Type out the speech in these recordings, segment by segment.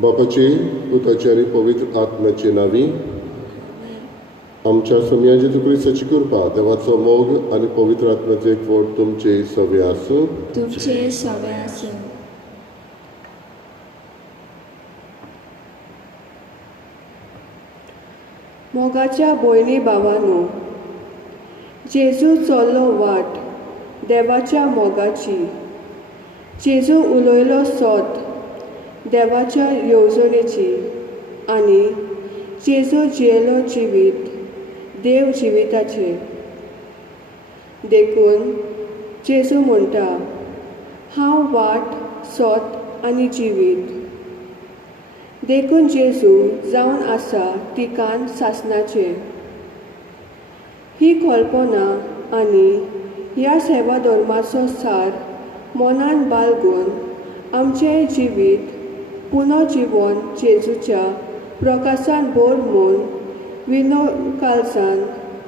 बापाचे पुताचे आणि पवित्र आत्म्याचे नावी आमच्या सोम्या जेजू क्रिस्ताची कृपा देवाचो मोग आणि पवित्र आत्म्याचे एकवट तुमचे सवे आसूं. तुमचे सवे आसूं. मोगाच्या भयणी भावांनो, जेजू चल्लो वाट देवाच्या मोगाची. जेजू उलयलो सोत देवाच्या येवजणेची आनी जेजू जियेलो जिवीत देव जिविताचे. देखून जेजू म्हणटा, हांव वाट सोत आनी जिवीत. देखून जेजू जावन आसा तिकान सासणाचे. ही कल्पना आनी ह्या सेवा धर्माचो सार मनान बाळगून आमचें जिवीत पुनर्जीवन जेजूच्या प्रकाशान भर म्हूण विनो काळजान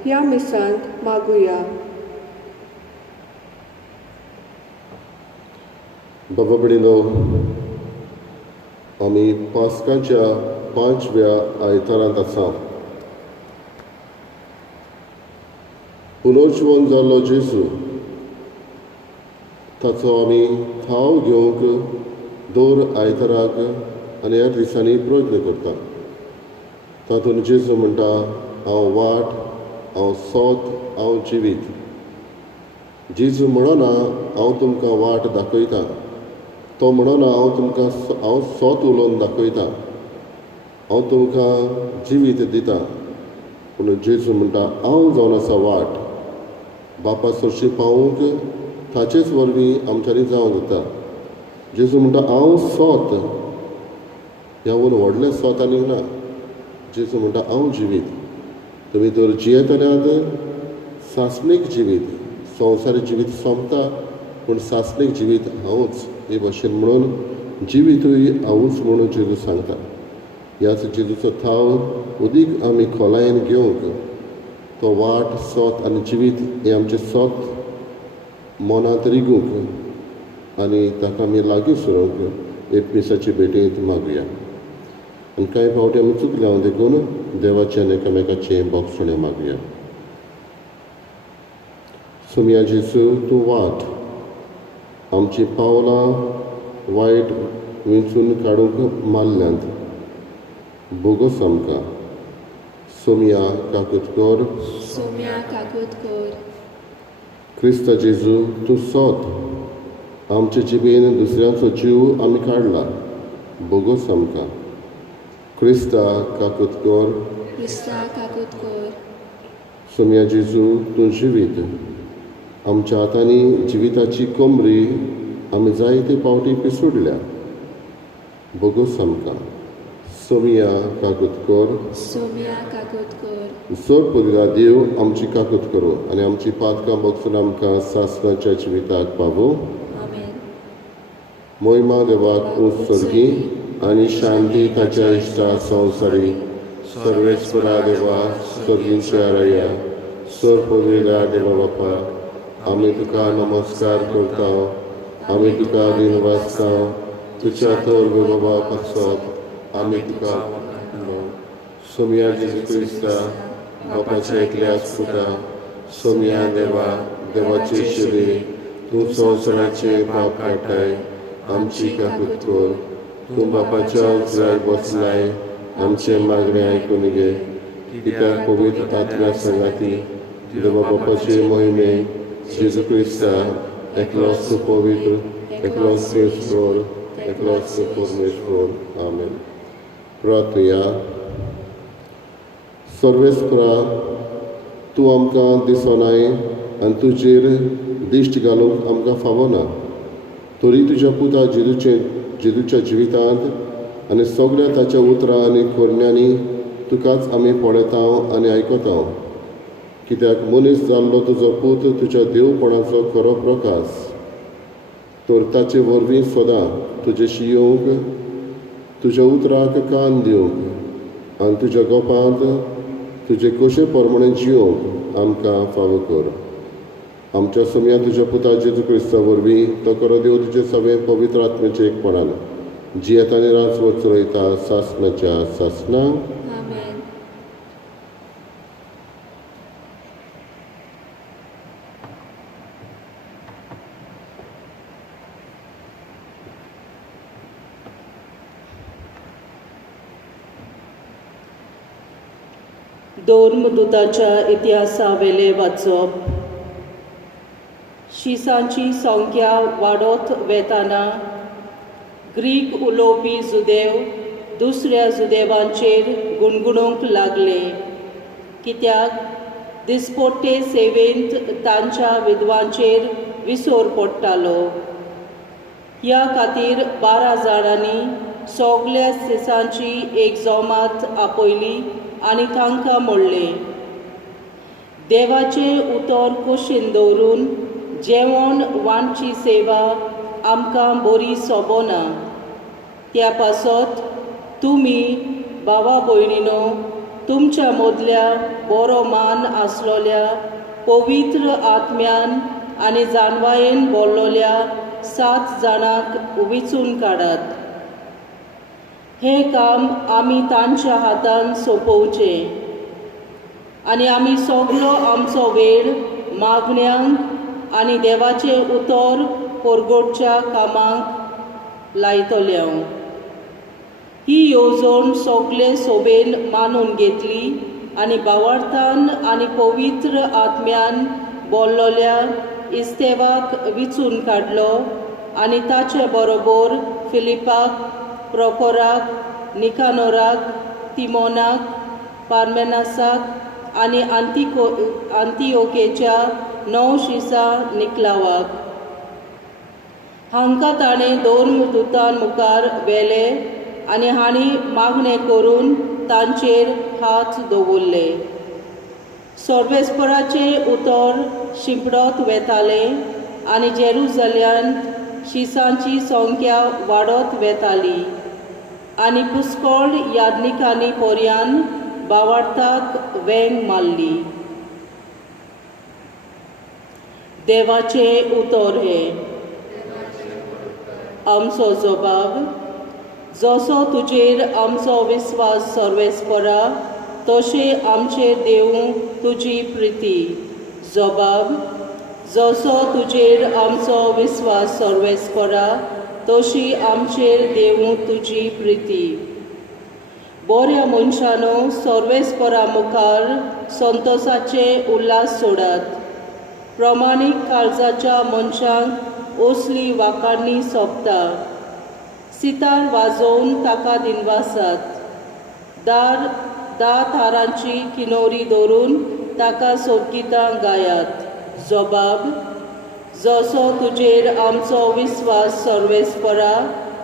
ह्या मिसांत मागुया. बाबा भयणीनो, आमी पास्काच्या 5व्या आयतारांत आसा. पुनर्जीवन जाल्लो जेजू ताचो आमी थाव घेवंक दर आयताराक आनी ह्या दिसांनी प्रयत्न करता. तातूंत जेजू म्हणटा, हांव वाट, हांव सोत, हांव जिवीत. जेजू म्हणना हांव तुमकां वाट दाखयतां, तो म्हणना हांव सोत उलोवन दाखयतां, हांव तुमकां जिवीत दितां. पूण जेजू म्हणटा, हांव जावन आसा वाट. बापा सरशी पावूंक ताचेच वरवीं आमच्यांनी जावं जाता. जेजू म्हणटा, हांव सोत. ह्या व्हडलें व्हडलें सोत आनीक ना. जेजू म्हणटा, हांव जिवीत. तुमी तर जियेतल्यात सासणीक जिवीत. संवसारी जिवीत सोंपता, पूण सासणीक जिवीत हांवूच. हे भाशेन म्हणून जिवीतूय हांवूच म्हणून जेजू सांगता. ह्याच जेजूचो थाव उदीक आमी खोलायेन घेवंक तो वाट, सोत आनी जिवीत हे आमचें सोत मनांत रिगूंक आनी ताका आमी लागीं सरोंक एकमेसाची भेटेंत मागुया. आनी कांय फावटी आमी चुकल्या देखून देवाचे आनी एकामेकाचें बोगसणें मागुया. सोम्या जेजू, तूं वाट. आमचीं पावलां वायट वेंचून काडूंक मारल्यांत. बोगस आमकां. सोम्या काकूत कर. सोम्या काकूत कर. क्रिस्ता जेजू, तूं सोत. आमचे जिबेन दुसऱ्यांचो जीव आमी काडला. बोगस आमकां. क्रिस्ता काकूत कर. क्रिस्ता काकूत कर. सोम्या जेजू, तूं जिवीत. आमच्या हातांनी जिविताची कोमरी आमी जायते फावटी पिसुडल्या. बोगस आमकां. सोम्या काकूत कर. सोम्या काकूत कर. चड पदिला देव आमची काकूत करूं आनी आमची पातकां बगसून आमकां सासणाच्या जिविताक पावूं. आमेन. मोहिमा देवाक उत्सर्गी आनी शांती ताच्या इश्टा संवसारी. सर्वेस्परा देवा, सर्गींच्या राया, सर पविला देवा बापाक आमी तुका नमस्कार करता. आमी तुका दिनवासता. तुच्या तर बाबा पासप आमी तुका वखणलो. सोम्या जेजू क्रिस्ता, बापाच्या एकल्याच पुता. सोम्या देवा, देवाचे शिरे, तूं संवसाराचे पाप काडटाय. आमची काकूत कर. तूं बापाच्या उजवाड बसलाय. आमचे मागणे आयकून घे. कित्याक पवित्र आत्म्या संगाती देवा बापाचे मोहिमे जेजू क्रिस्ता एकलो पवित्र एकलोच Señor, eklots परमेश्वर. आमेन. प्रार्थया. सर्वेस्परा तूं आमकां दिसोनाय आनी तुजेर दिश्ट घालूंक आमकां फावना. तरी तुज्या पुता जेजूच्या जिवितांत आनी सगळ्या ताच्या उतरां आनी करण्यांनी तुकाच आमी पळयतांव आनी आयकतांव. कित्याक मनीस जाल्लो तुजो पूत तुज्या देवपणाचो खरो प्रकाश. तर ताचे वरवीं सदां तुजेशी येवंक, तुज्या उतराक कान दिवंक आनी तुज्या गोपांत तुजे कशे प्रमाणे जियोंक आमकां फावो कर. आमच्या सुम्या तुज्या पुता जेजू क्रिस्ता वरवीं तो खरो देव तुजे सगळें पवित्र आत्म्याचे एकपणान जियेता आनी राजवट चलयता सासणाच्या सासणांक. आमेन. धर्मदूताच्या इतिहासावेले वाचप. शिसांची संख्या वाडत वेताना ग्रीक उलोवपी जुदेव दुसऱ्या जुदेवांचेर गुणगुणूंक लागले, कित्याक दिसपट्टे सेवेंत तांच्या विद्वांचेर विसर पडटालो. ह्या खातीर 12 जाणांनी सगळ्या शिसांची एक जमात आपयली आनी तांकां म्हणलें, देवाचे उतर कुशीन दवरून जेवण वांटची सेवा आमकां बरी सोबना. त्या पासत तुमी भावा भयणीनो तुमच्या मदल्या बरो मान आसलोल्या पवित्र आत्म्यान आनी जानवायेन भरलोल्या 7 जाणांक विचून काडात. हें काम आमी तांच्या हातान सोंपोवचें आनी आमी सगळो आमचो वेळ मागण्यांक आनी देवाचे उतर परगटच्या कामांक लायतल्यो. ही येवजण सगळे सोबेन मानून घेतली आनी भावार्थान आनी पवित्र आत्म्यान भरलोल्या इस्तेवाक विचून काडलो आनी ताचे बरोबर फिलिपाक, प्रोकोराक, निकानोराक, तिमोनाक, पार्मेनासाक आनी आंतिओकेच्या 9 शिसां निकलावाक. हांकां ताणें धर्मदूतां मुखार व्हेले आनी हांणी मागणें करून तांचेर हात दवरले. सर्वेस्पराचे उतर शिंपडत वेतालें आनी जेरुसलेमांत शिसांची संख्या वाडत वेताली आनी पुष्कळ याज्ञिकांनी पर्यान भावार्थाक वेंग मारली. देवाचे उतर हे. आमचो जबाब. जसो तुजेर आमचो विस्वास सर्वेस्परा तशे आमचेर देवूं तुजी प्रिती. जबाब. जसो तुजेर आमचो विस्वास सर्वेस्परा तशी आमचेर देवूं तुजी प्रिती. बऱ्या मनशानो सर्वेस्परा मुखार संतोशाचे उल्हास सोडात. प्रमाणीक काळजाच्या मनशांक असली वाखाणणी सोबता. सितार वाजोवन ताका दिनवासात. धा थारांची किनोरी धरून ताका सोदगितां गायात. जबाब. जसो तुजेर आमचो विस्वास सर्वेस्परा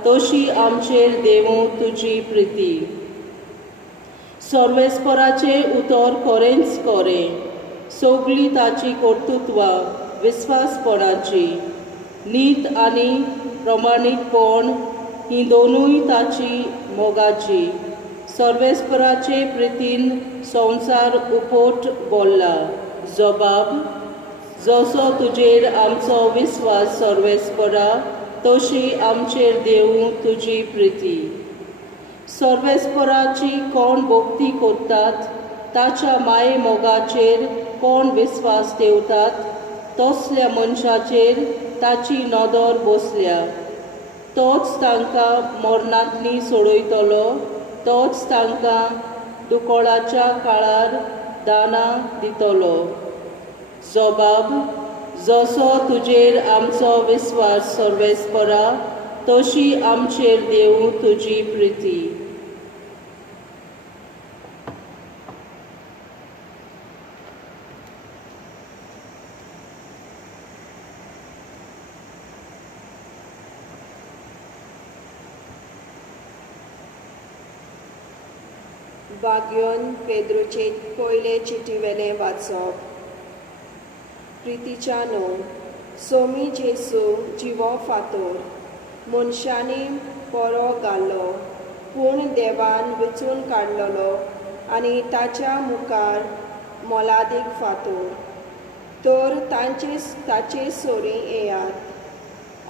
तशी आमचेर देवूं तुजी प्रिती. सर्वेस्पराचे उतर खरेंच खरें. सगळीं ताची कर्तुत्वां विस्वासपणाची. नीत आनी प्रमाणीकपण ही दोनूय ताची मोगाची. सर्वेस्पराचे प्रितीन संवसार उपोट बोल्ला. जबाब. जसो तुजेर आमचो विस्वास सर्वेस्परा तशी आमचेर देवूं तुजी प्रिती. सर्वेस्पराची कोण भक्ती करतात ताच्या माये मोगाचेर कोण विस्वास ठेवतात तसल्या मनशाचेर ताची नदर बसल्या. तोच तांकां मरणांतली सोडयतलो. तोच तांकां दुकोळाच्या काळार दानां दितलो. जबाब. जसो तुजेर आमचो विस्वास सर्वेस्परा तशी आमचेर देव तुजी प्रिती. वागयोन पेद्रूचे पयले चिटीवेलें वाचप. प्रितीच्यानो, सोमी जेसू जिवो फातोर मनशांनी बरो घालो, पूण देवान वेचून काडलेलो आनी ताच्या मुखार मोलादीक फातोर. तर ताचे सोरी येयात.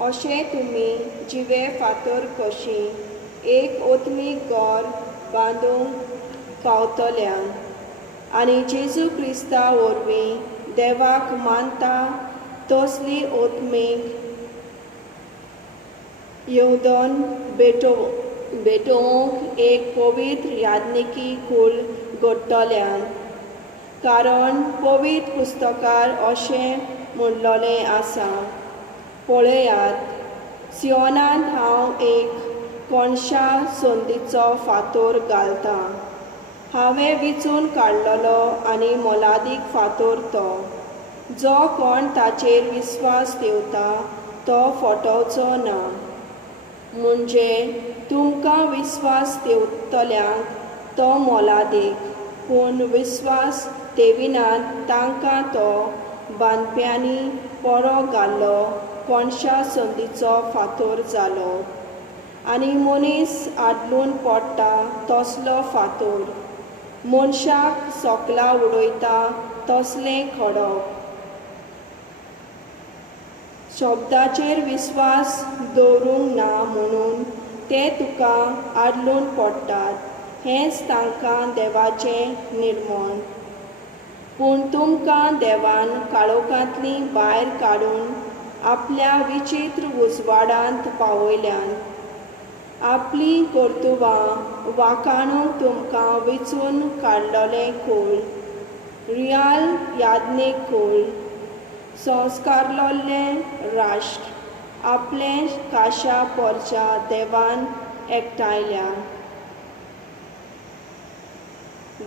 अशें तुमी जिवे फातोर कशी एक ओतमीक घर बांदूंक पावतल्यान आनी जेजू क्रिस्ता वरवीं देवाक मानता तसली ओतमीक येवदोन भेटोवंक एक पवित्र यादनिकी कूल घडटल्यान. कारण पवित्र पुस्तकार अशें म्हणलोलें आसा, पळयात, सियोनांत हांव एक कोणशा संदीचो फातोर घालतां. हांवें विचून काडलेलो आनी मोलादीक फातोर तो. जो कोण ताचेर विस्वास ठेवता तो फटोवचो ना. म्हणजे तुमकां विस्वास ठेवतल्यांक तो मोलादीक, पूण विस्वास ठेविनात तांकां तो बांदप्यांनी परो घाल्लो कोणशा संदीचो फातोर जालो. आनी मनीस आदलून पडटा तसलो फातोर, मनशाक सोकला उडयता तसलें खडप. शब्दाचेर विस्वास दवरूंक ना म्हणून ते तुका आदलून पडटात, हेंच तांकां देवाचें निर्मण. पूण तुमकां देवान काळोखांतली भायर काडून आपल्या विचित्र उजवाडांत पावयल्यान. आपली कर्तुवां वाखाणूंक तुमकां वेचून काडलोलें कूल, रियाल यादनीक कूल, संस्कारलोल्लें राष्ट्र आपलें काशा पोरच्या देवान एकठांयल्या.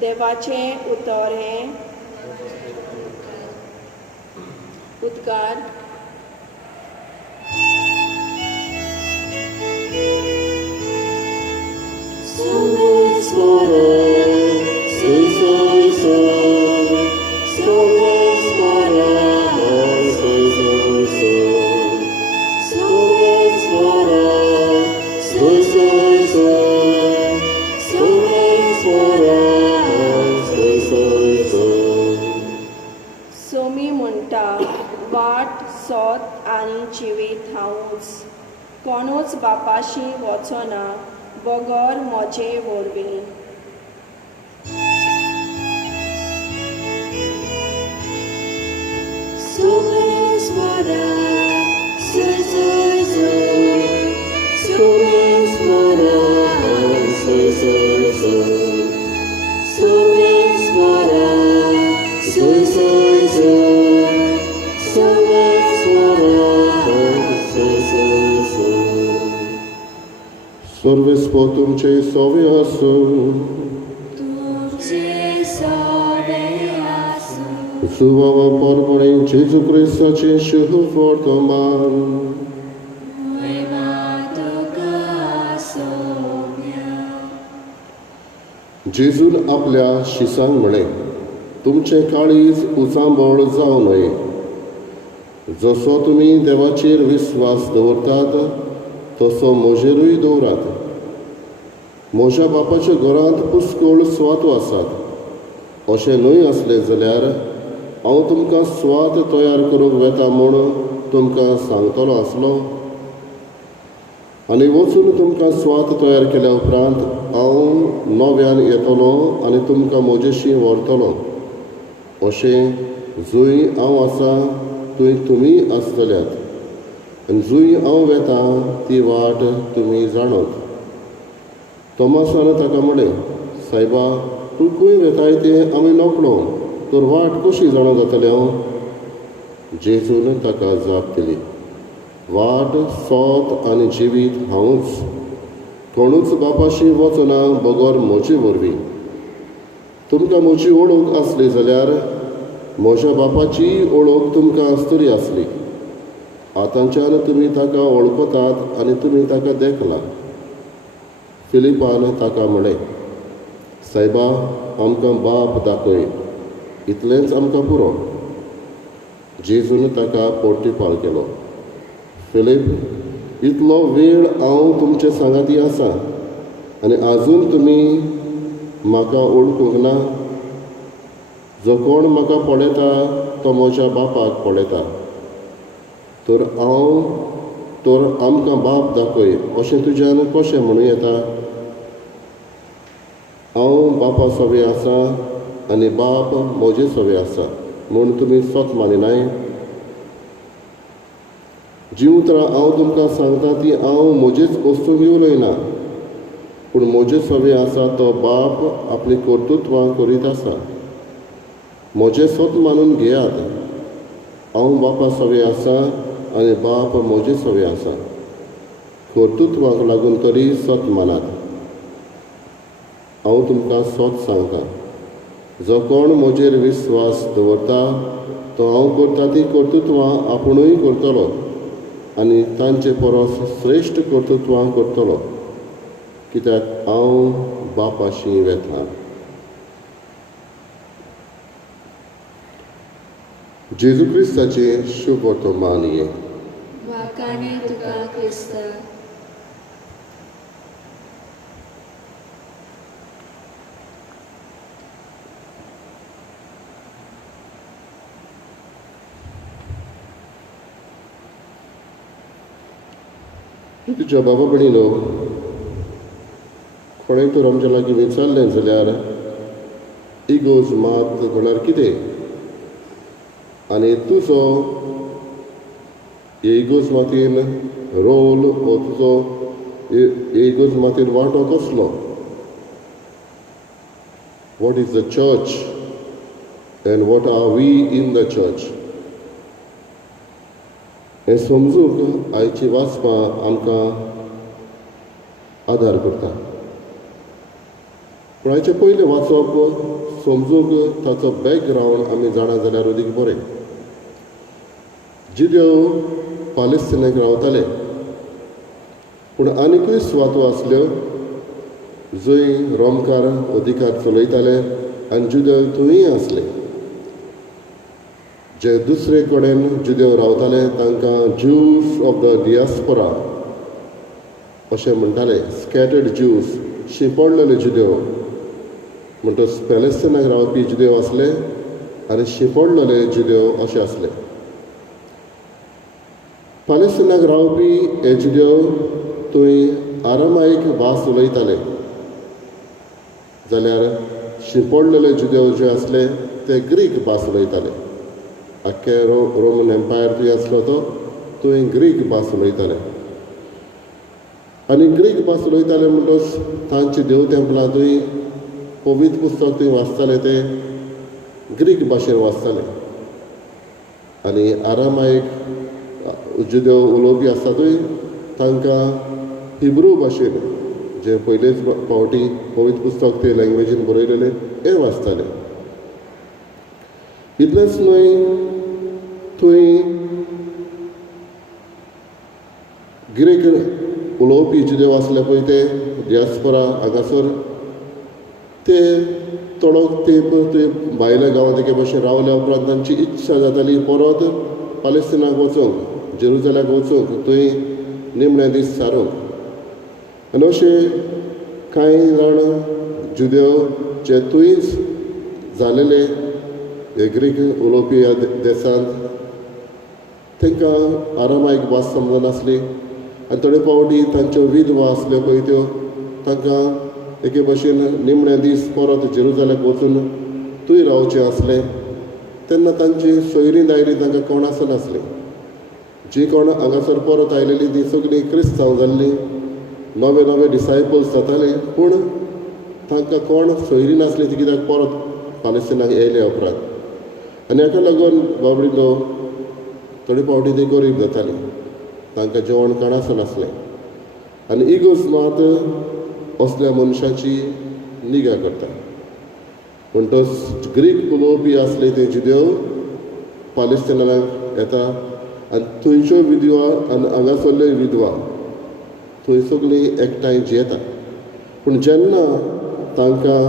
देवाचें उतर हें उद्गार. सोमी म्हणटा, वाट सोत आनी जिवीत हांवूच. कोणूच बापाशी वचना बगर म्हजे वरवीं. Sorves potum ce sovi asum, Suava porporin Jesu Christa ce shuhu fortoman. जेजून आपल्या शिसांक म्हळें, तुमचें काळीज उचांबळ जावं नये. जसो तुमी देवाचेर विस्वास दवरतात तसो म्हजेरूय दवरात. म्हज्या बापाच्या घरांत पुस्कळ सुवातो आसात. अशें न्हय आसलें जाल्यार हांव तुमकां सुवात तयार करूंक वेता म्हूण तुमकां सांगतलो आसलो. आनी वचून तुमकां सुवात तयार केल्या उपरांत हांव नव्यान येतलो आनी तुमकां म्हजेशी व्हरतलो. अशें जंय हांव आसा थंय तुमी आसतल्यात, आनी जंय हांव वेता ती वाट तुमी जाणत. तोमासान ताका म्हळें, सायबा, तूं खंय वेताय तें आमी नकळो, तर वाट कशी जाणा जातलें हांव? जेजून ताका जाप दिली, वाट सोत आनी जिवीत हांवूच, कोणूच बापाशी वचना बगोर म्हजे वरवीं. तुमकां म्हजी ओळख आसली जाल्यार म्हज्या बापाची ओळख तुमकां आसतली आसली. आतांच्यान तुमी ताका वळखतात आनी तुमी ताका देखला. फिलिपान ताका म्हळें, सायबा, आमकां बाप दाखय, इतलेंच आमकां पुरो. जेजून ताका पोर्तिपाल केलो. फिलीप, इतलो वेळ हांव तुमचे सांगाती आसा आनी आजून तुमी म्हाका ओळखूंक ना? जो कोण म्हाका पळयता तो म्हज्या बापाक पळयता. तर आमकां बाप दाखय अशें तुज्यान कशें म्हणूं येता? हांव बापा सोबे आसा आनी बाप म्हजे सोबे आसा म्हूण तुमी स्वत मानिनाय? जिवंतरां हांव तुमकां सांगता ती हांव म्हजेच वस्तू उलयना, पूण म्हजे सोबे आसा तो बाप आपली कर्तुत्वां करीत आसा. म्हजें स्वत मानून घेयात. हांव बापा सोबे आसा आनी बाप म्हजे सोबे आसा. कर्तुत्वाक लागून तरी स्वत मानात. हांव तुमकां स्वत सांगता, जो कोण म्हजेर विस्वास दवरता तो हांव करता ती कर्तुत्वां आपुणूय करतलो आनी तांचे परस श्रेश्ठ कर्तुत्वां करतलो, कित्याक हांव बापाशी वेता. जेजू क्रिस्ताचे शुभ वर्तमान ये. वाकाणे तुका क्रिस्ता. तुज्या बाबा भयणीनो, कोणें तर आमच्या लागीं विचारलें जाल्यार इगोज मात म्हळ्यार कितें आनी तुजो इगोज मातीन रोल वो तुजो इगोज मातीन वांटो कसलो? What is the church and what are we in the church? हें समजूंक आयची वाचपां आमकां आदार करता. पूण आयचें पयलें वाचप समजूंक ताचो बॅकग्रावंड आमी जाणा जाल्यार अदीक बरें. जिदेव पालेस्तिनेक रावताले, पूण आनिकूय सुवातो आसल्यो जंय रोमकार अधिकार चलयताले आनी जुदेव थंयूय आसले. जे दुसरे कडेन जुदेव रावताले तांकां ज्यूज ऑफ द डियास्पोरा अशें म्हणटाले. स्कॅटर्ड ज्यूज, शिंपडलेले जुदेव म्हणटच पॅलेस्तिनाक रावपी जुदेव आसले आनी शिंपडलेले जुदेव अशे आसले. पॅलेस्तिनाक रावपी हे जुदेव थंय आरामायीक भास उलयताले, जाल्यार शिंपडलेले जुदेव जे आसले ते ग्रीक भास उलयताले. आख्खे रोमन एम्पायर थंय आसलो तो थंय ग्रीक भास उलयताले. आनी ग्रीक भास उलयताले म्हणटच तांची देव तेंपलां थंय पवित्र पुस्तक थंय वाचताले ते ग्रीक भाशेन वाचताले. आनी आरामायीक जुदेव उलोवपी आसता थंय तांकां हिब्रू भाशेन, जे पयलेच फावटी पवित्र पुस्तक ते लँग्वेजीन बरयलेले हे वाचताले. इतलेंच न्हय, थंय ग्रीक उलोवपी जुदेव आसले पळय ते डियास्पोरा हांगासर, ते थोडो तेंप थंय भायल्या गांवांत एके भाशेन रावल्या उपरांत तांची इत्सा जाताली परत पालेस्तिनाक वचूंक, जेरुसलेमाक वचूंक, थंय निमणे दीस सारूंक. आनी अशें कांय जाण जुदेव जे थंयच जालेले हे ग्रीक उलोवपी ह्या देशांत, तांकां आरामायीक भास समजनासली आनी थोडे फावटी तांच्यो विधवा आसल्यो पळय त्यो तांकां एके भाशेन निमणे दीस परत जेरुसलेमाक वचून थंय रावचें आसलें. तेन्ना तांची सोयरीं दायरीं तांकां कोण आसनासलीं. जीं कोण हांगासर परत आयलेलीं तीं सगळीं क्रिस्तांव जाल्लीं, नवे नवे डिसायपल्स जाताले, पूण तांकां कोण सोयरीं नासलीं ती कित्याक परत पालेस्तिनाक येयले उपरांत. आनी हाका लागून बाबडीलो थोडी फावटी ती गरीब जाताली, तांकां जेवण खाणासो नासलें. आनी इगोर्जमात असल्या मनशाची निगा करता. म्हणटच ग्रीक उलोवपी आसले ते जुदेव पॅलेस्टिनाक येता आनी थंयच्यो विधवा आनी हांगासरल्यो विधवा थंय सगळीं एकठांय जेता. पूण जेन्ना तांकां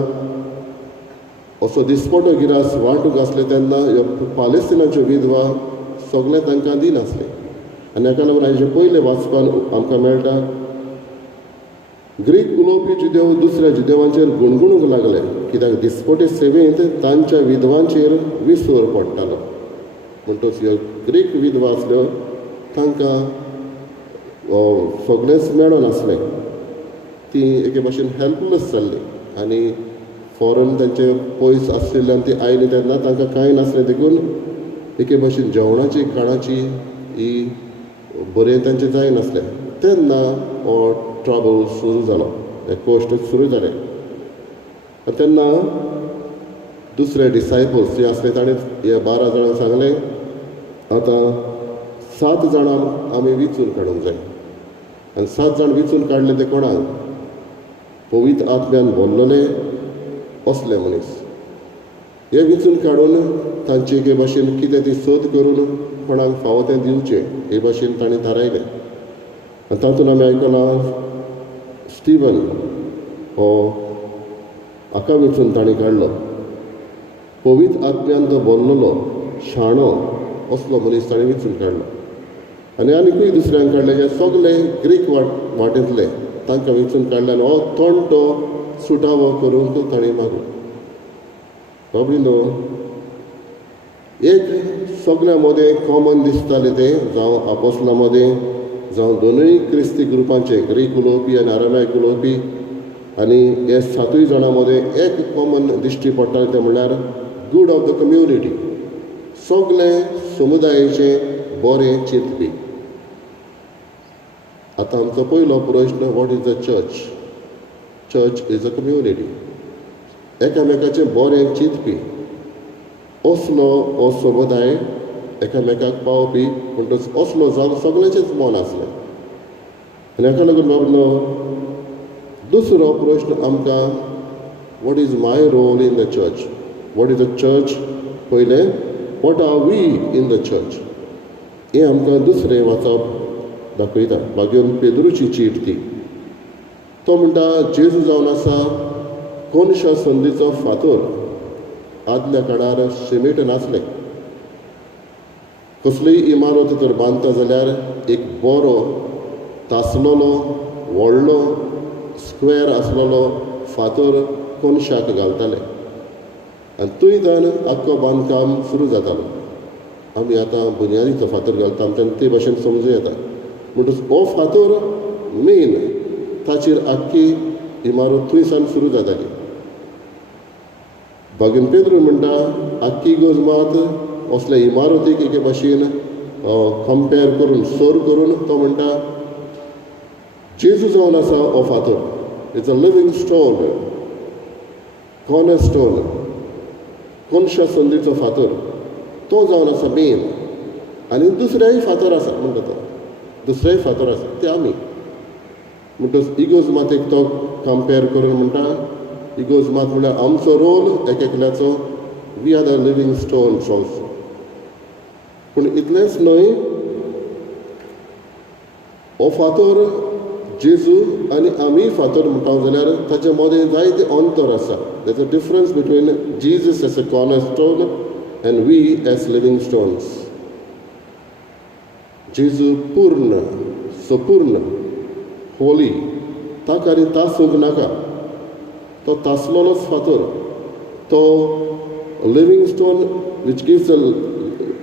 असो दिसपटो गिरास वांटूंक आसले तेन्ना ह्यो पॅलेस्टिनाच्यो विधवा सगळे तांकां दिनासले. आनी हाका लागून हाजे पयले वाचपान आमकां मेळटा ग्रीक उलोवपी जुदेव दुसऱ्या जुदेवांचेर गुणगुणूंक लागले, कित्याक दिसपटे सेवेंत तांच्या विधवांचेर विसर पडटालो. म्हणटच ह्यो ग्रीक विधवा आसल्यो तांकां सगळेंच मेळनासलें. ती एके भाशेन हेल्पलेस जाल्ली आनी फॉरेन तांचे पयस आशिल्ल्यान ती आयली तेन्ना तांकां कांय नासलें. देखून एके भाशेन जेवणाची खाणाची ही बरें तांचें जायनासलें. तेन्ना हो ट्रबल सुरू जालो, हे कश्ट सुरू जाले. तेन्ना दुसरे डिसायपल्स जे आसले ताणें ह्या 12 जाणांक सांगलें, आतां 7 जाणां आमी वेंचून काडूंक जाय. आनी 7 जाण वेंचून काडले ते कोणाक? पवित्र आत्म्यान भरलेले असले मनीस. हे वेंचून काडून तांचे एके भाशेन कितें ती सोद करून कोणाक फावो तें दिवचें हे भाशेन ताणें थारायलें. आनी तातूंत आमी आयकलां स्टिवन हो हाका वेंचून ताणें काडलो. पवित्र आत्म्यान तो भरलेलो शाणो असलो मनीस ताणें वेंचून काडलो. आनी आनीकूय दुसऱ्यांक काडले जे सगळे ग्रीक वाटेंतले तांकां वेंचून काडले आनी हो तोंडो सुटावो करूंक ताणें मागलो. बाबडी न्हू, एक सगळ्या मदें कॉमन दिसतालें तें जावं आपोस्टलां मदें जावं दोनूय क्रिस्ती ग्रुपांचे ग्रीक उलोवपी आनी आरामायक उलोवपी आनी हे 7 जाणां मदें एक कॉमन दिश्टी पडटालें तें म्हणल्यार गूड ऑफ द कम्युनिटी. सगळे समुदायाचें बरें चिंतपी. आतां आमचो पयलो प्रश्न, what is the church? Church is a community. एकामेकाचें बरें चिंतपी असलो हो समुदाय एकामेकाक पावपी. म्हणटच असलो जावन सगळ्यांचेंच मन आसलें. आनी हाका लागून बाबलो दुसरो प्रश्न आमकां, what is my role in the church? What is the church पयलें, what are we in the church? हें आमकां दुसरें वाचप दाखयता. बागेन पेद्रूची चीट ती. तो म्हणटा जेजू जावन आसा कोनशा संदीचो फातर. आदल्या काळार सिमेंट नासलें. कसलीय इमारत तर बांदता जाल्यार एक बरो तासलोलो व्हडलो स्क्वेर आसलेलो फातर कोनशाक घालताले आनी थंयच्यान आख्खो बांदकाम सुरू जातालो. आमी आतां बुनयादीचो फातर घालता आमच्यान ते भाशेन समजूं येता. म्हणटच हो फातर मेन, ताचेर आख्खी इमारत थंयसान सुरू जाताली. बागेन पेद्रू म्हणटा आख्खी इगोर्जमात असले इमारतीक एके भाशेन कंपेर करून सोर करून तो म्हणटा जेजू जावन आसा हो फातर. It's a living stone, corner stone, कोनशा संदीचो फातर तो जावन आसा मेन. आनी दुसरेय फातर आसा म्हणटा तो, दुसरेय फातर आसा ते आमी. म्हणटच इगोर्जमातीक तो कंपेर करून म्हणटा इगोर्जमात म्हणल्यार आमचो रोल एकेकल्याचो, we are the living stones also. पूण इतलेंच न्हय, हो फातर जेजू आनी आमी फातर म्हणटा जाल्यार ताचे मदें जायते अंतर आसा. There is a difference between Jesus as a corner stone and we as living stones. जेजू पूर्ण, सपूर्ण, होली, ताका आनी तासूंक नाका. तो तासलोलोच फातर, तो living stone which gives a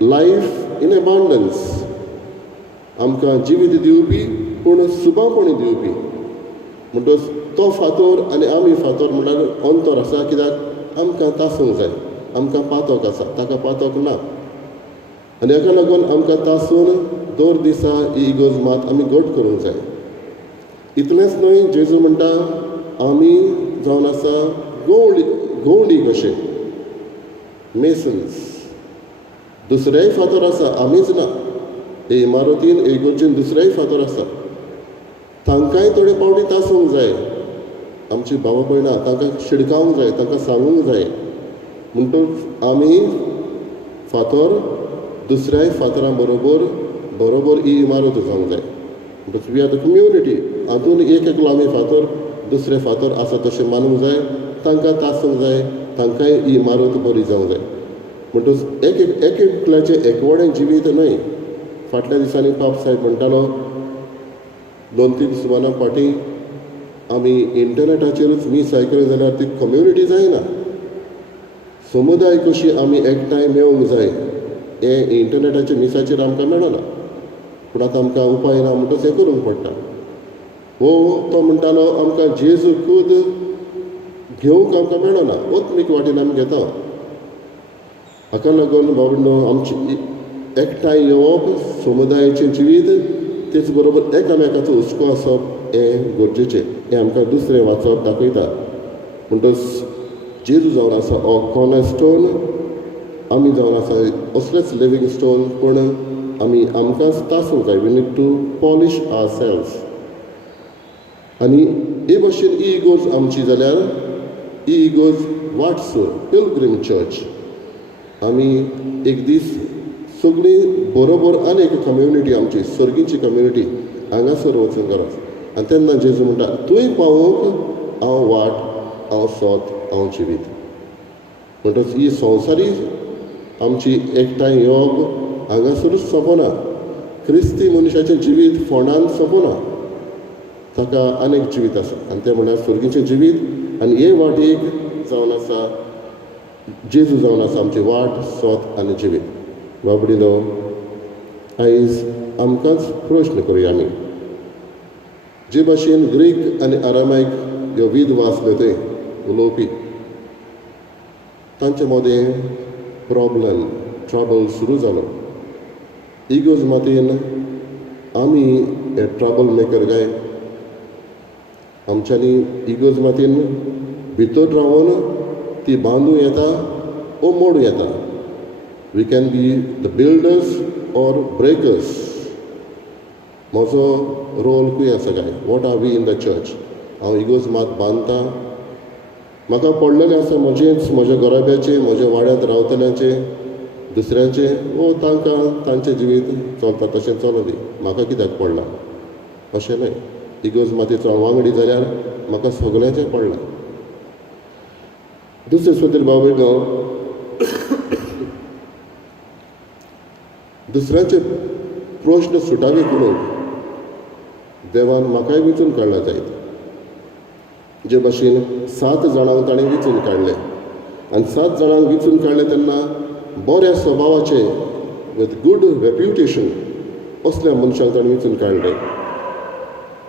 life in abundance. आमकां जिवीत दिवपी पूण सुबापणी दिवपी. म्हणटच तो फातर आनी आमी फातर म्हणल्यार अंतर आसा. कित्याक आमकां तासूंक जाय, आमकां पातोक आसा, ताका पातोक ना. आनी हाका लागून आमकां तासून दर दिसा ही इगोर्जमात आमी घट करूंक जाय. इतलेंच न्हय, जेजू म्हणटा आमी जावन आसा गवंडी कशे, मेसन्स. दुसरेय फातर आसा, आमीच ना. हे इमारतीन इगोर्जीन दुसरेय फातर आसा. तांकांय थोडे पावटी तासूंक जाय. आमची भावां भयणां तांकां शिडकावंक जाय, तांकां सांगूंक जाय. म्हणटूच आमी फातर दुसऱ्याय फातरां बरोबर ही इमारत जावंक जाय. म्हणटच वी आर द कम्युनिटी. हातून एक एकलो आमी फातर दुसरे फातर आसा तशें मानूंक जाय, तांकां तासूंक जाय, तांकांय ही इमारत बरी जावंक जाय. म्हणटच एक एकल्याचें एकवडें जिवीत न्हय. फाटल्या दिसांनी पाप साहेब म्हणटालो 2-3 सुमारां फाटीं आमी इंटरनेटाचेरूच मीस आयकलें जाल्यार ती कम्युनिटी जायना. समुदाय कशी आमी एकठांय मेळोंक जाय हें इंटरनेटाच्या मिसाचेर आमकां मेळना. पूण आतां आमकां उपाय ना म्हणटच हें करूंक पडटा. तो म्हणटालो आमकां जेजू खूद घेवंक आमकां मेळना, वचमीक वाटेन आमी घेता. हाका लागून बाबडो आमची एकठांय येवप, समुदायाचें जिवीत, तेच बरोबर एकामेकाचो हुस्को आसप हें गरजेचें. हें आमकां दुसरें वाचप दाखयता. म्हणटच जेजू जावन आसा हो कॉर्नर स्टोन, आमी जावन आसा असलेच लिवींग स्टोन. पूण आमी आमकांच तासूंक जाय. We need to polish our cells. आनी हे भाशेन ही इगोज आमची जाल्यार ही इगोज वाटसूर पिलग्रीम चर्च. आमी एक दीस सगळीं बरोबर आनी एक कम्युनिटी आमची सर्गीची कम्युनिटी हांगासर वचून गरज. आनी तेन्ना जेजू म्हणटा तुंय पावूंक हांव वाट, हांव सोत, हांव जिवीत. म्हणटच ही संवसारी आमची एकठांय येवप हांगासरूच सोंपना. क्रिस्ती मनशाचें जिवीत फोंडान सोंपना. ताका आनीक जिवीत आसा आनी तें म्हणल्यार सर्गीचें जिवीत. आनी हे वाटेक जावन आसा जेजू जावन आसा आमची वाट, सोत आनी जिवीत. बाबडीलो आयज आमकांच प्रश्न करुया आमी. जे भाशेन ग्रीक आनी आरामायक ह्यो विध वाचल्यो ते उलोवपी, तांचे मदें प्रॉब्लम, ट्रबल सुरू जालो. इगोज मातयेन आमी हे ट्रबल मेकर गाय. आमच्यांनी इगोज मातयेन भितर रावन ती बांदूं येता ओ मोडूं येता. We can be the builders or breakers. म्हजो रोल खंय आसा काय? What are we in the church? हांव इगोज मात बांदतां. म्हाका पडलेलें आसा म्हजेंच, म्हज्या घराब्याचें, म्हज्या वाड्यांत रावतल्यांचें, दुसऱ्यांचें, वो तांकां तांचें जिवीत चलता तशें चलूं दी. म्हाका कित्याक पडलां? अशें न्हय. इगोज मातयेचो हांव वांगडी जाल्यार म्हाका सगळ्यांचें पडलां. दुसरे सुद्दां बाबडो दुसऱ्यांचे प्रश्न सुटावे करून देवान म्हाकाय विचून काडला जायत. जे भाशेन 7 जाणांक ताणें विचून काडले आनी 7 जाणांक विचून काडले तेन्ना बऱ्या स्वभावाचे विथ गूड रेप्युटेशन असल्या मनशांक ताणें विचून काडले.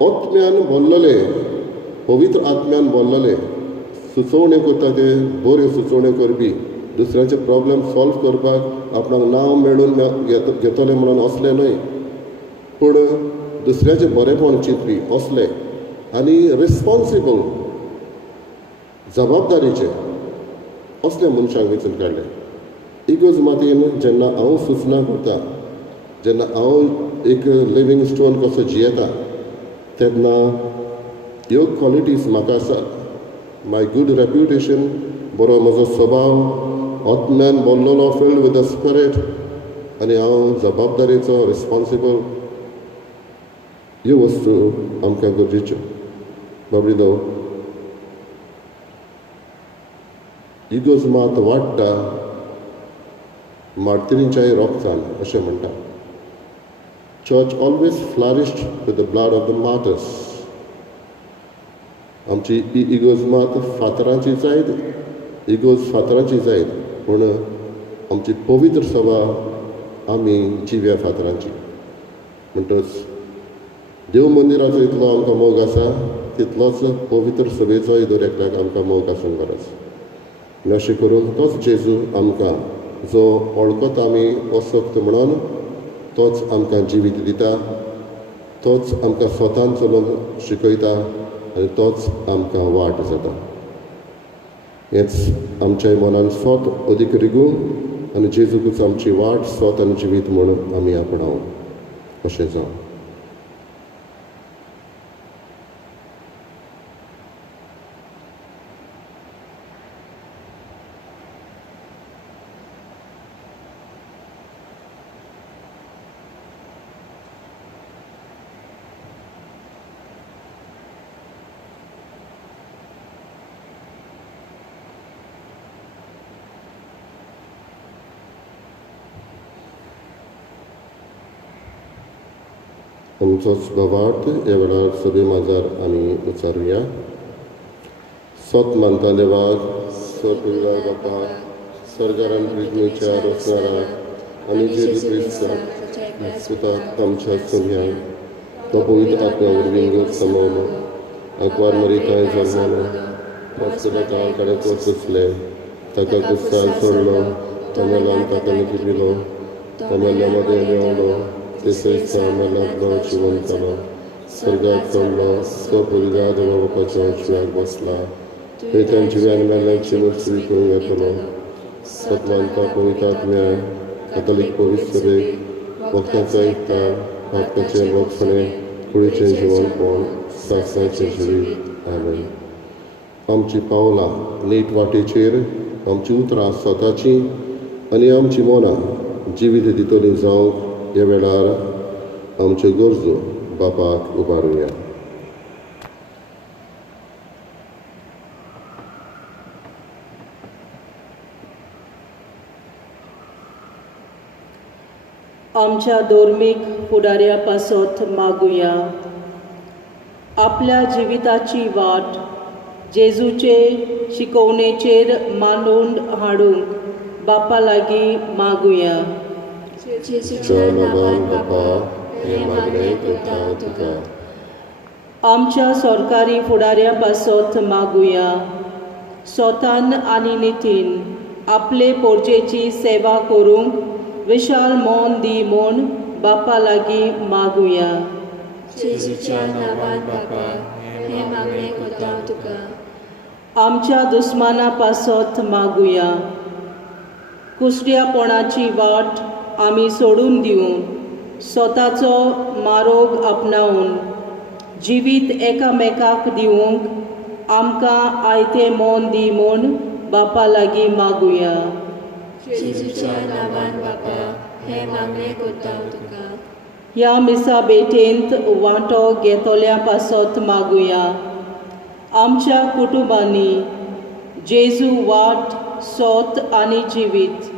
आत्म्यान भरलेले, पवित्र आत्म्यान भरलेले, सुचोवण्यो करता ते बऱ्यो सुचोवण्यो करपी, दुसऱ्यांचे प्रॉब्लेम सॉल्व करपाक आपणाक नांव मेळून घेतले म्हणून असले न्हय, पूण दुसऱ्याचें बरेंपण चिंतपी असले आनी रिस्पॉन्सिबल, जबाबदारीचे असल्या मनशांक वेंचून काडले. इगोज मातयेन जेन्ना हांव सुचना करता, जेन्ना हांव एक लिवींग स्टोन कसो जियेता, तेन्ना ह्यो क्वॉलिटीज म्हाका आसा. माय गूड रेप्युटेशन, बरो म्हजो स्वभाव, आत्म्यान भरलेलो, फिल्ड विथ द स्पिरीट, आनी हांव जबाबदारेचो, रिस्पॉन्सिबल, ह्यो वस्तू आमकां गरजेच्यो. बाबडीलो इगोज मात वाडटा मार्तिरींच्याय रोगतान अशें म्हणटा. Church always flourished with the blood of the martyrs. आमची ही इगोज मात फातरांची जायत, इगोज फातरांची जायत, पूण आमची पवित्र सभा आमी जिव्या फातरांची. म्हणटच देव मंदिराचो इतलो आमकां मोग आसा, तितलोच पवित्र सभेचोय दर एकल्याक आमकां मोग आसूंक गरज. आनी अशें करून तोच जेजू आमकां, जो वळखता आमी वसक्त म्हणून, तोच आमकां जिवीत दिता, तोच आमकां स्वतान चलोवंक शिकयता आनी तोच आमकां वाट जाता. हेंच आमच्या मनान स्वत अदीक रिगूं आनी जेजूकूच आमची वाट, स्वत आनी जिवीत म्हणून आमी आपणावं. अशें जावं. आमचोच भावार्थ ह्या वेळार सभे माजार आमी उचारुया. सोत मानता देवाक, सोपविला बापा, सर्गारान पृथ्वीच्या रचणाराक आनी जेजू क्रिस्ताक सुताक आमच्या सगळ्यांक तो पवित्र आत्म्या वरवीं गूर समवलो, आंकवार मरिताय जल्मलो, पांचवेल्या काळ काडत वचसले, ताका कुस्तार सोडलो, तो मेलान ताका निपिलो, तो मेल्या मध्ये देंवलो, तिसऱ्या मेलांतलो जिवंत जालो, सर्गाक चडलो, तो पवित्र देवा बापाच्या उजव्याक बसला, थंय तांची व्यान मेल्यांची मुक्ती करूं येतलो. सत्वांता पवित्र आत्म्या कॅथोलीक पवित्र सभेक वखदांचो एकठांय, आत्म्याचें वखसणे, कुडीचें जिवनपण, सासणाचें जिवीत. आमेन. आमची पावलां नीट वाटेचेर आमची उतरां स्वताची आनी आमची मोनां जिवीत दितली जावंक ह्या वेळार आमच्यो गरजो बापाक उबारुया. आमच्या धर्मीक फुडाऱ्या पासत मागुया. आपल्या जिविताची वाट जेजूचे शिकवणेचेर मांडून हाडूंक बापा लागीं मागुया. जेजूच्या नांवान बापा हे मागणें करता तुका. आमच्या सरकारी फुडाऱ्या पासत मागुया. स्वतान आनी नितीन आपले पोरचेची सेवा करूंक विशाल मोन दी म्हूण बापा लागीं मागुया. जेजूच्या नांवान बापा हे मागणें करता तुका. आमच्या दुस्माना पासत मागुया. कुसड्यापणाची वाट आमी सोडून दिवन स्वताचो मारोग आपणावन जिवीत एकामेकाक दिवंक आमकां आयते मोन दी म्हूण बापा लागीं मागुया. जेजूच्या नांवान बापा हे मागणें करता तुका. ह्या मिसा बेटेंत वांटो घेतल्या पासत मागुया. आमच्या कुटुंबांनी जेजू वाट, सोत आनी जिवीत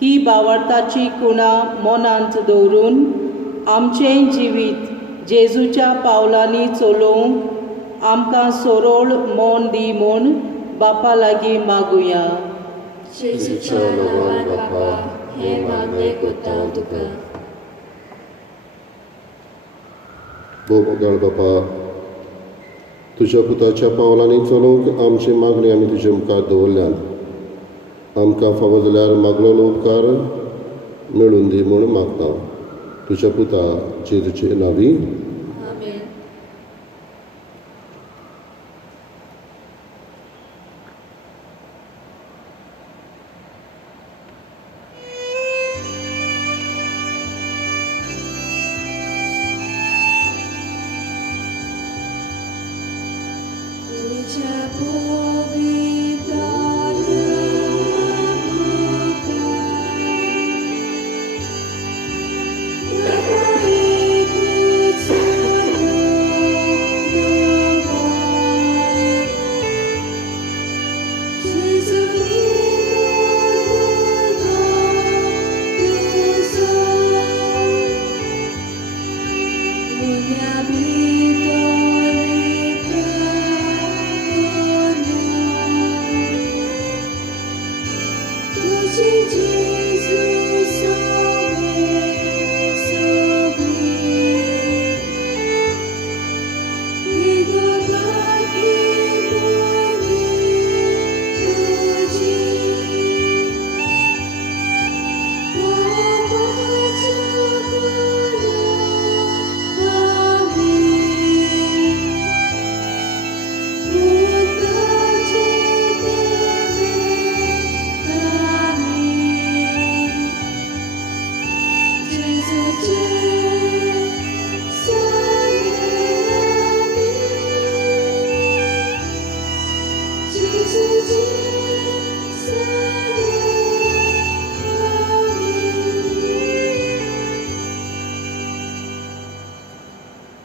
ही भावार्थाची कुणां मनांत दवरून आमचें जिवीत जेजूच्या पावलांनी चलोवंक आमकां सोरोळ मोन दी म्हूण बापा लागीं मागुया. जेजूच्या नांवान बापा हे मागणें करता तुका. बोगदाळ बापा, तुज्या पुताच्या पावलांनी चलोवंक आमची मागणी आमी तुजे मुखार दवरल्यान आमकां फावो जाल्यार मागलेलो उपकार मेळून दी म्हूण मागता. तुज्या पुता जेजूचे नांवी. आमेन. तुझ्या पवित्र नामात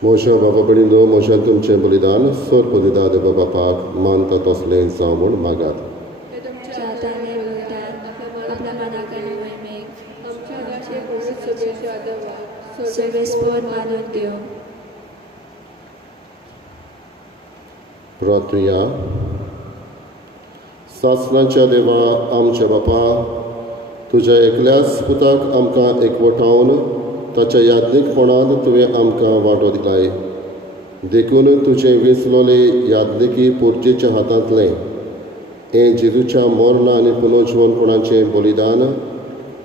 मोशा बाबा बडिंदो मोशान तुमचें बलिदान सोरपदिदा देवा बापाक मानता तसलें जावं म्हूण मागात. जाताने बलिदान आपल्या मनाकडे वैमेक आमच्या गाचे पवित्र सभेचे आदरवा सर्वेस्पर मानून देव. प्रार्थुया. सासणाच्या देवा आमच्या बापा, तुज्या एकल्याच पुताक आमकां एकवटावन ताच्या याज्ञिकपणान तुवें आमकां वांटो दिलाय. देखून तुजें विसलोले याज्ञिकी पुर्जेच्या हातांतलें हें जेजूच्या मरण आनी पुनर्जीवनपणाचें बलिदान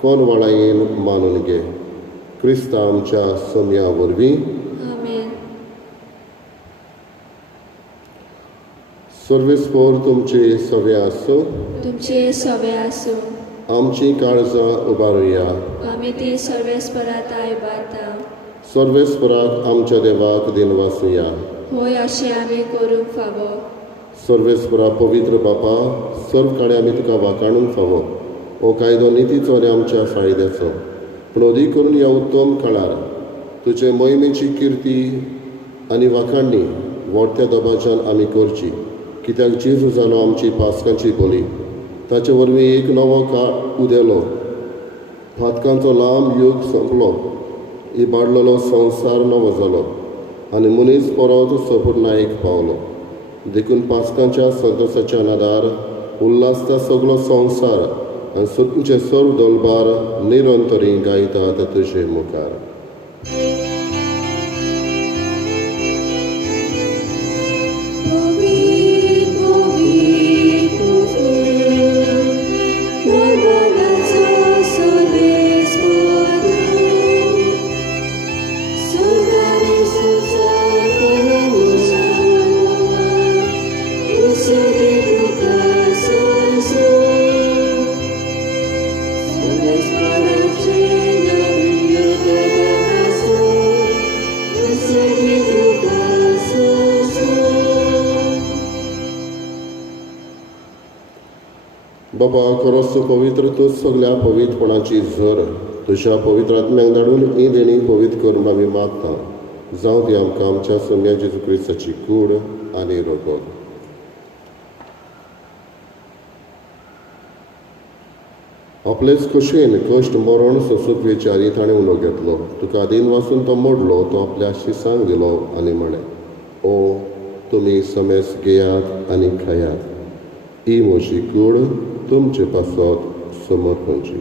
कोणवाळायेन मानून घे. क्रिस्ता आमच्या सोम्या वरवीं. आमेन. सर्वेस्पर तुमचे सवे आसूं. तुमचे सवे आसूं. आमची काळजां उबारुया. आमी ती सर्वेस्परात आयबाता. सर्वेस्पराक आमच्या देवाक दिनवासुया. होय अशें आमी करूंक फावो. सर्वेस्परा पवित्र बापा, सर्व काळें आमी तुका वाखाणूंक फावो. हो कायदो नितीचो आनी आमच्या फायद्याचो. पूण अदी करून ह्या उत्तम काळार तुजे मोहिमेची किर्ती आनी वाखाणणी व्हडत्या दबाज्यान आमी करची. कित्याक जेजू जालो आमची पासकांची बली. ताचे वरवीं एक नवो काळ उदेलो. फातकांचो लांब युग संपलो. इबाडलेलो संवसार नवो जालो आनी मनीस परत संपूर्णायेक पावलो. देखून पासकांच्या संतोशाच्या नादार उल्हासता सगळो संवसार आनी तुमचे सर्व दलबार निरंतरी गायतात तुजे मुखार. बाबा, खरोच तूं पवित्र, तूं सगळ्या पवित्रपणाची झर तुज्या पवित्र आत्म्याक धाडून ही देणी पवित्र करून आमी मागता. जावं ती आमकां आमच्या सोम्या जेजू क्रिस्ताची कूड आनी रगत. आपलेच खोशेन कश्ट मरण सोंसूंक विचारी ताणें उलो घेतलो. तुका आदीन वाचून तो मोडलो. तो आपल्या शिसांक दिलो आनी म्हळें, ओ तुमी समेस घेयात आनी खायात. ही म्हजी कूड तुमचे पासत समर्पणची.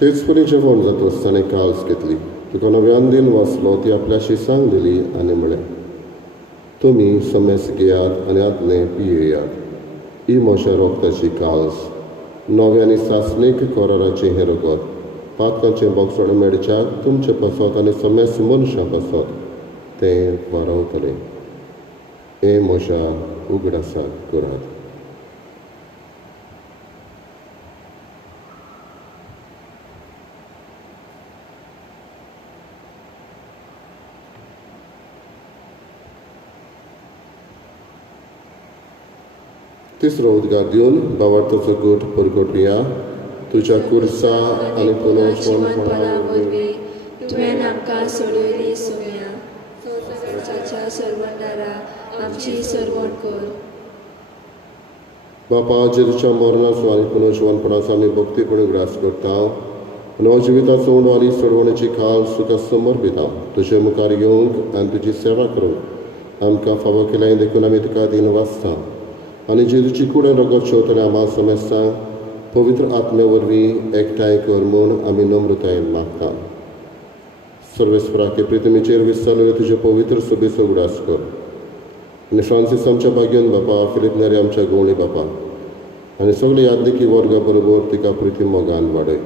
तेच परी जेवण जाता आसतना काल्स घेतली. तुका नव्यान दिन वाचलो. ती आपल्या शिसांक दिली आनी म्हळें, तुमी समेस घेयात आनी आदलें पियेयात. ही म्हज्या रोगताची काल्स, नवे आनी सासणीक कराराचें हें रगत. पातकांचें बोगसण मेडच्याक तुमचे पासत आनी समेस मनशां पासत तें वारवतलें. हें म्हज्या उगडासाक करात. तिसरो उद्गार दिवन बावार्थाचो गोठ परगटुया. तुज्या कुर्सा आनी पुनर्जीवनपणा वरवीं तुवें आमकां सोडयली सोम्या. संवसाराच्या सर्वंडारा आमची सरवण कर. बापा, जेजूच्या मरणाचो आनी पुनर्जीवनपणाचो आमी भक्तीपण उगडास करता. नव जिविताचो उंडो आनी सोडवणेची खाल तुका समर्पिता. तुजे मुखार येवंक आनी तुजी सेवा करूंक आमकां फावो केल्याय देखून आमी तुका दिन वाचता. आनी जेजूची कुडे रगत शेवतले आम्हा समेस्तांक पवित्र आत्मे वरवीं एकठांय कर म्हूण आमी नम्रतायेन मागता. सर्वेस्पराके प्रितमेचेर विस्तारलेले तुजे पवित्र सभेचो उगडास कर. आनी फ्रांसीस आमच्या बागेन बापा, फिलीप नेरे आमच्या गवळी बापा आनी सगळे यादनिकी वर्गा बरोबर तिका प्रितीम मोगान वाडय.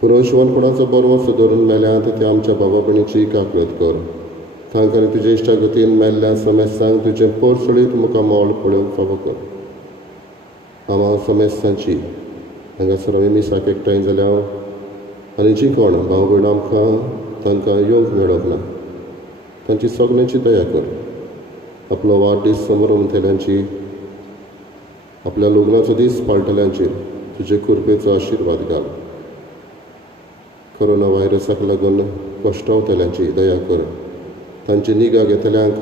पुनर्जीवनपणाचो बरो धरून मेल्यांत ते आमच्या बाबा भयणीची काकळत कर. तांकां आनी तुजे इश्टा गतीन मेल्ल्या समेस्तांक तुजें पोरसळीत मुखार मोल पळोवंक फावो कर. आम्हा समेस्तांची हांगासर आमी मिसाक एकठांय जाल्यार आनी जी कोण भाव भयण आमकां तांकां येवंक मेळोंक ना तांची सगळ्यांची दया कर. आपलो वाडदीस समोर उमथेल्यांची आपल्या लग्नाचो दीस पाळटल्यांचेर तुजे कृपेचो आशिर्वाद घाल. कोरोना व्हायरसाक लागून कश्टावतल्यांची दया कर. तांची निगा घेतल्यांक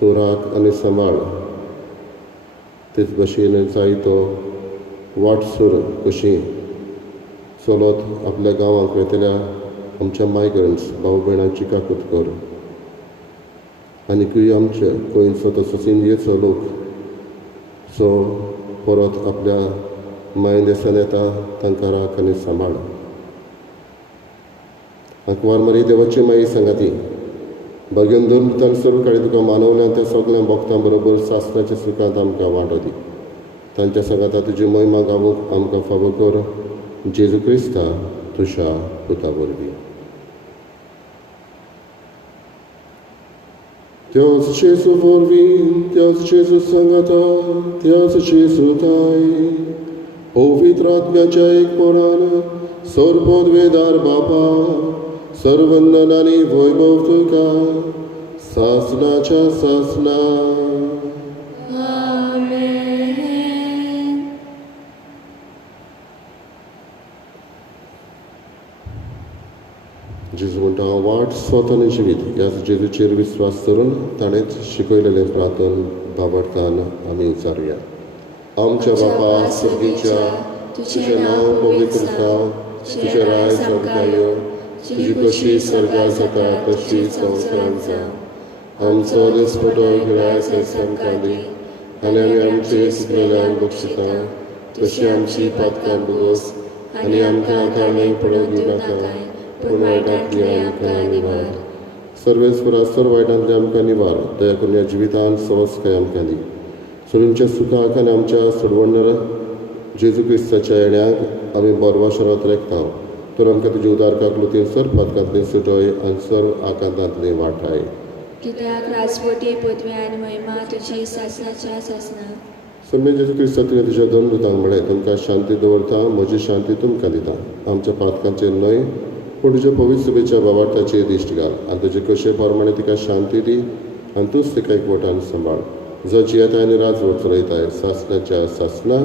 तूं राख आनी सांबाळ. तेच भशेन जायतो वाटसूर कशी चलत आपल्या गांवांक वेतल्या आमच्या मायग्रंट्स भाव भयणांची काकूत कर. आनीकूय आमचे गोंयचो तसोच इंडियेचो लोक जो परत आपल्या माय देशान येता तांकां राख आनी सांबाळ. आंकवार मारी देवाची माई सांगाती भाग्यन दोन तांसर काळी तुका मानवल्यान त्या सगळ्या भक्तां बरोबर सासणाच्या सुखांत आमकां वांटो दी. तांच्या सांगाता तुजी महिमा गावूंक आमकां फावो कर. जेजू क्रिस्ता तुज्या पुता वरवीं. Deus Jesu vorvim, Deus Jesu sangata, Deus Jesu tai. Povitrat viacia ek porana, sorpodvedar bapa, सर्वंदनानी वैभव तुका, सासनाच्या सासना. जेजू म्हणटा हांव वाट स्वत आनी जिवीत ह्या जेजूचेर विस्वास करून ताणेंच शिकयलेलें प्रार्थन भावार्थान आमी विचारुया. आमच्या बापा सर्गीच्या तुजें नांव पवित्र जावं, तुजें राय आमकां येवं, तुजी कशी स्वर्गांत जाता तशी संवसारांत जावं. आमचो दिसपटो गिरायक आयज आमकां दी आनी आमी आमचे चुकलेल्यांक बक्षिता तशी आमची पातकां भोगोस आनी आमकां ताणें पडोवंक दिनाका पूण वायटांतली आमकां निवार. सर्वेस्परा सर्व वायटांतली आमकां निवार. दया करून ह्या जिवितांत समस्काय आमकां दी. सोडूंच्या सुखाक आनी आमच्या सोडवणार जेजू क्रिस्ताच्या येण्याक आमी बरवाशरांत रेखतांव. तर आमकां तुजी उदारकाक लोतीन सर्व पातकांतली सुटय आनी सर्व आकांतांतली वाटाय. कित्याक राजवटी पदवी आनी महिमा तुजी सासनाच्या सासना. सम्य जेजू क्रिस्ता तुवें तुज्या दोन दुतांक म्हळें तुमकां शांती दवरता, म्हजी शांती तुमकां दिता. आमच्या पातकांचेर न्हय पूण तुज्या पवित्र सभेच्या भावार्थाचेर दिश्ट घाल आनी तुजे कशे प्रमाणे तिका शांती दी आनी तूंच तिका एकवटान सांबाळ. जो जियेताय आनी राजवट चलयताय सासनाच्या सासना.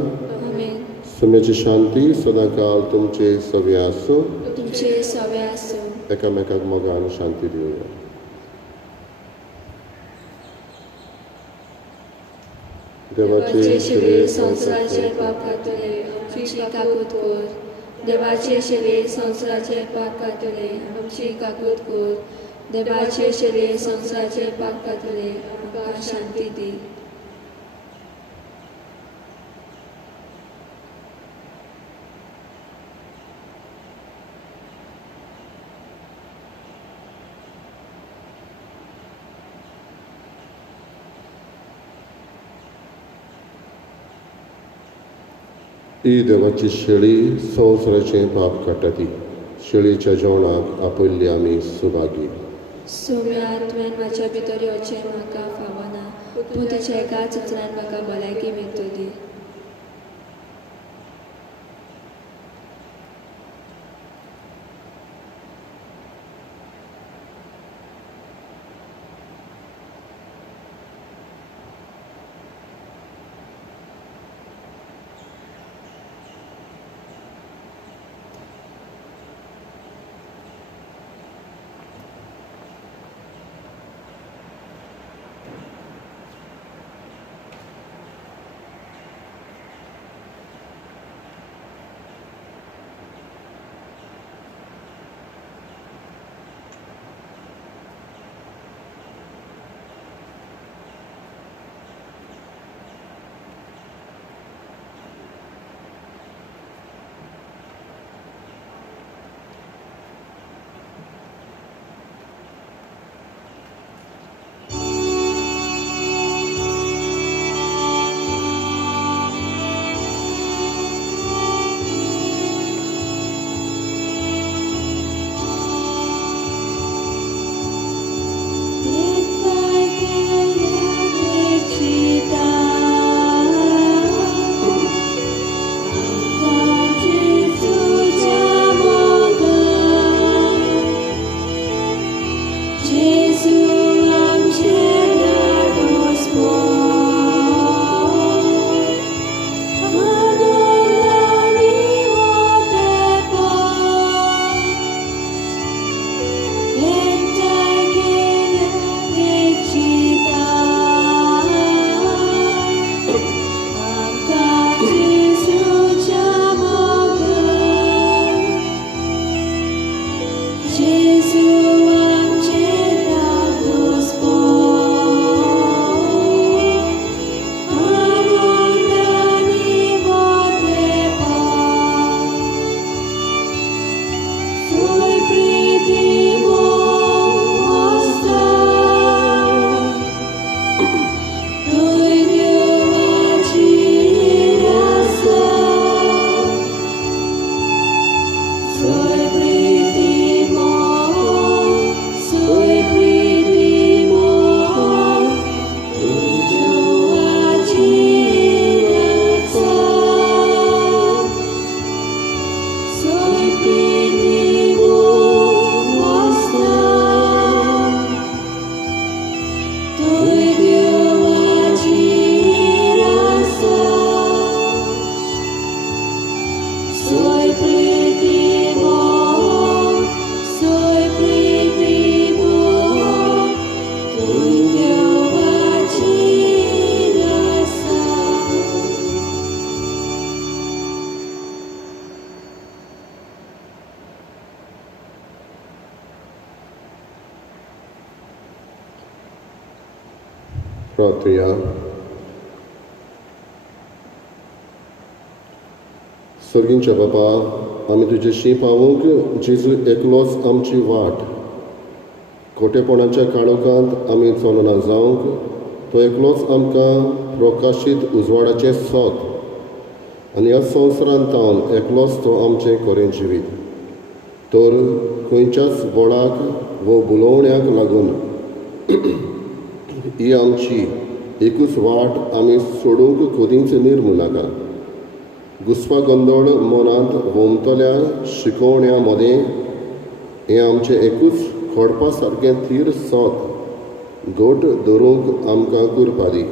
सम्याची शांती सदां काल तुमचे सवे आसूं. तुमचे सवे आसूं. एकामेकाक मोगान शांती दिवया. देवाचे शिवे संवसाराचे पाप खातले आमची काकूत कर. देवाचे शिवे संवसाराचे पाप खातले आमची काकूत कर. देवाचे शिवे संवसाराचे पाप खातले आमकां शांती दी. ही देवाची शेळी संवसाराचें पाप काडटा ती. शेळीच्या जेवणाक आपयल्ली आमी सुभागी. सोम्या तुवें म्हाज्या भितर येवचें म्हाका फावना पूण तुज्या एकाच उतरान म्हाका भलायकी मेळटली. प्रार्थया. सर्गींच्या बापा, आमी तुजेशी पावूंक जेजू एकलोच आमची वाट. खोटेपणाच्या काळोखांत आमी चलना जावंक तो एकलोच आमकां प्रकाशीत उजवाडाचें सोत आनी ह्या संवसारांत तावन एकलोच तो आमचें खरें जिवीत. तर खंयच्याच बळाक वो बुलोवण्याक लागून ही आमची एकूच वाट आमी सोडूंक कदींच निर्मुनाका. घुस्पा गोंदळ मनांत होमतल्या शिकोवण्या मदें हें आमचें एकूच खोडपा सारकें थीर सोत घट धरूंक आमकां करपा दी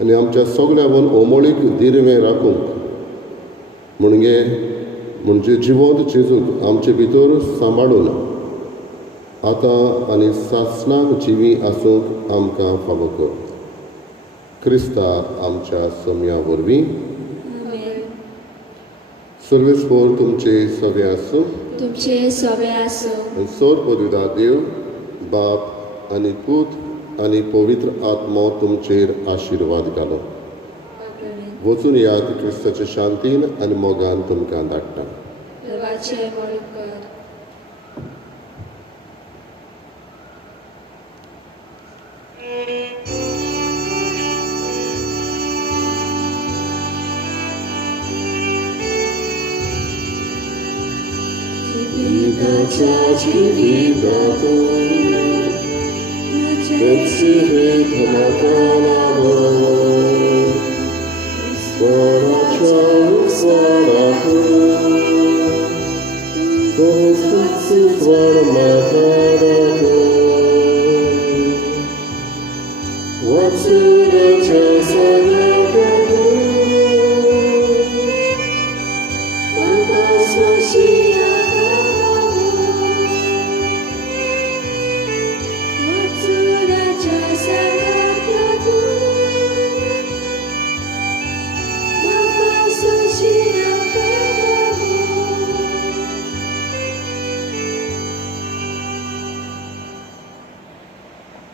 आनी आमच्या सगळ्यावन ओमळीक दिरवें राखूंक म्हणजे जिवंत जेजूक आमचे भितर सांबाळून आतां आनी सासणाक जिवी आसूंक आमकां फावो कर. क्रिस्ता आमच्या सम्या वरवीं. आमेन. सर्वेस्पोर तुमचे सवे आसूं तुमचे सवे आसूं. आनी सोर पदवीदा देव बाप आनी पूत आनी पवित्र आत्मो तुमचेर आशिर्वाद घालो. आमेन. वचून यात क्रिस्ताचे शांतीन आनी मोगान तुमकां धाडटा. देवाचे मोग कर. Jividacia jividatu, Vexivit hamatanamu, Svaracha svarahu, Tohus svarma